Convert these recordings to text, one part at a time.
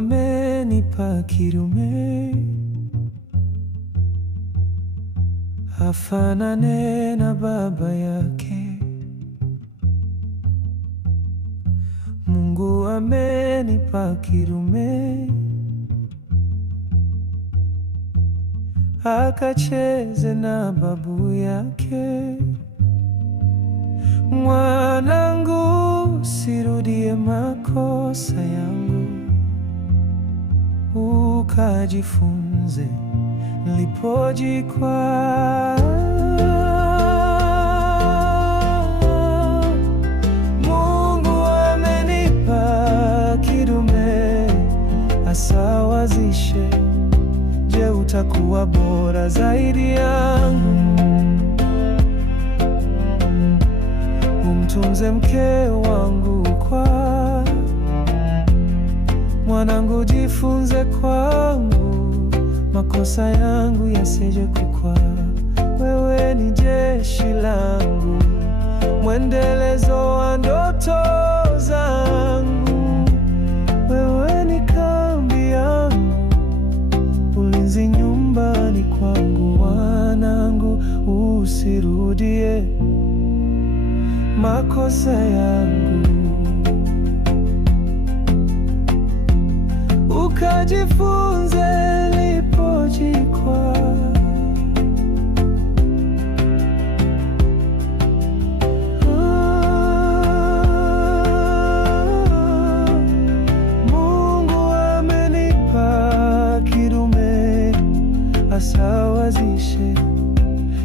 amenipa kidume, afanane na baba yake. Mungu amenipa kidume, akacheze na babu yake. Mwanangu, sirudie makosa yangu, ukajifunze nilipojikwaa. Mungu amenipa kidume, asawazishe. Je, utakuwa bora zaidi yangu? Umtunze mke wangu kwa mwanangu, jifunze kwangu, makosa yangu yasije kukwaa. Wewe ni jeshi langu, mwendelezo wa ndoto zangu. Wewe ni kambi yangu, ulinzi nyumbani kwangu. Mwanangu, usirudie makosa yangu, ukajifunze nilipojikwaa. Mungu amenipa kidume, asawazishe.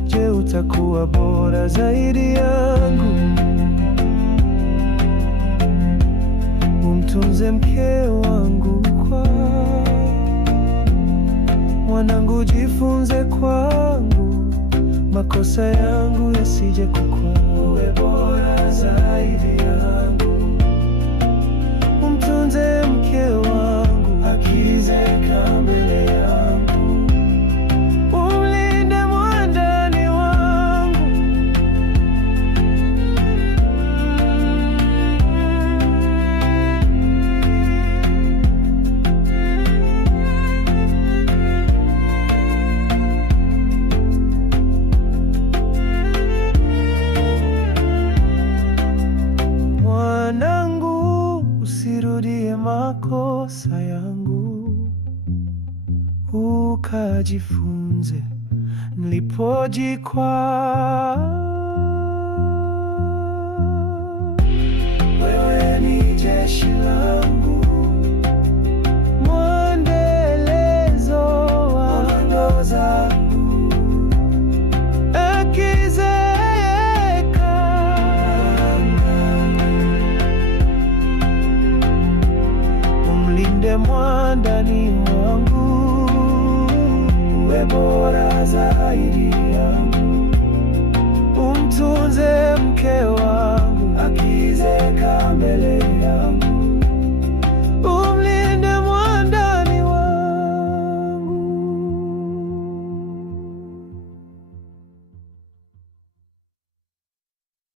Je, utakuwa bora zaidi yangu? Umtunze mke wangu kwa mwanangu, jifunze kwangu, makosa yangu yasije kukwaa. Uwe bora zaidi yangu, umtunze mke wangu, akizeeka mbele yangu, umlinde mwandani wangu. Mwanangu, usirudie makosa yangu, ukajifunze nilipojikwaa. Wewe ni jeshi langu, mwendelezo wa ndoto zangu. Akizeeka umlinde mwandani wangu. Uwe bora zaidi yangu, umtunze mke wangu.